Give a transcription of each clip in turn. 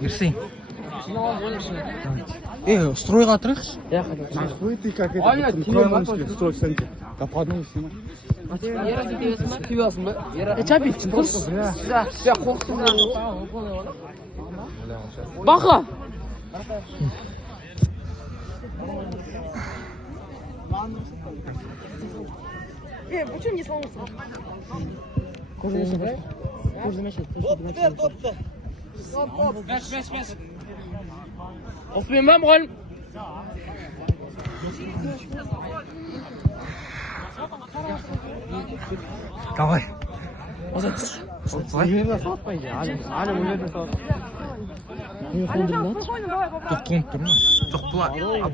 Ирсэн. Струйга отрыгш? Струйти как это? Кроманский строй центр. Да по одному снимать. Яра дивesen mi? Kivasın mı? Yara. Çabi için kurs. Ya korktum. Bakla. Почему не сломался? Osman gol. Давай.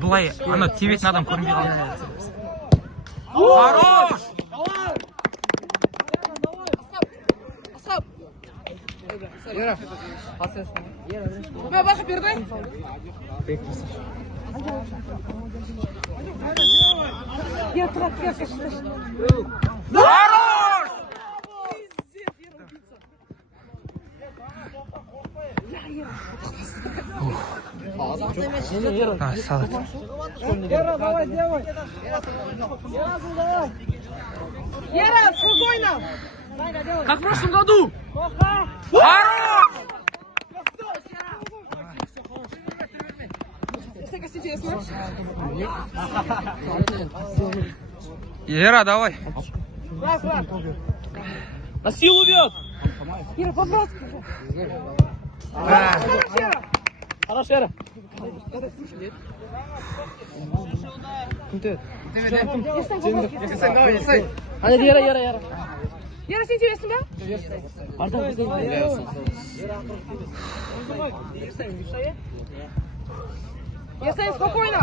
Былай, ана тебетін адам көрінбей қалды. Хорош! Yara. Bak birden. Я трактор. Хорош! Салат. Яра, давай, делай. Яра, спокойно. Как в прошлом году. Хорош! Ера, давай. На силу бьет. Яра, по-братски. Хорош, Яра. Hadi Yara. Яра, sen seviyorsun da? Я стоим спокойно.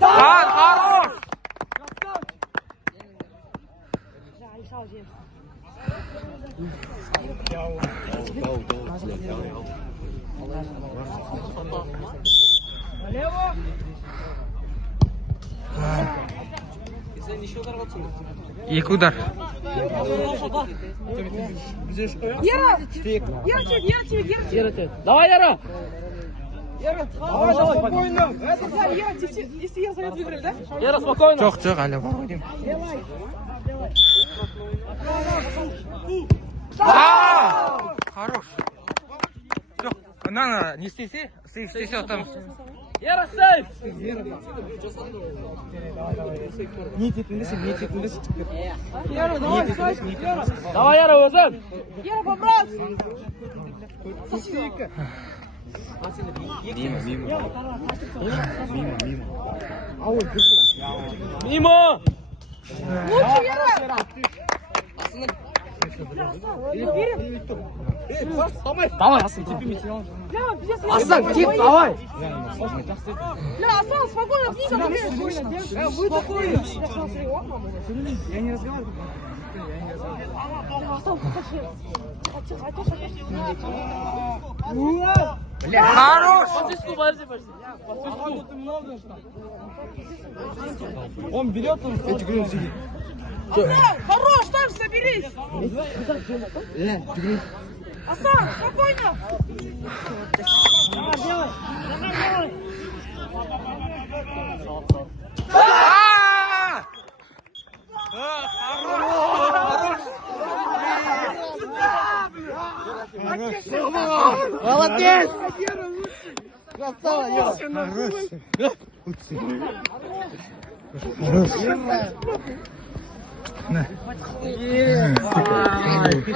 Хорош! Екі удар. Яра! Давай, Яра. Давай, спокойно. Яра, если я совет выиграли, да? Яра, спокойно. Жоқ, әлі бар ғой деймін. Хорош. Жоқ, мынаны не істесе, істесе отамыз. Яра, сейф. Яра, давай, Яра. Давай, Яра, өзün. Яра, по-братски. Мимо. Лучше, Яра. Давай, Aslan. Aslan, git, давай. Ля, Асан, спокойно, спокойно. Я не разговариваю. Хорош! Он берет, эти грызли. Асан, хорош, там соберись. Асан, спокойно. Молодец. Красава, Хорош.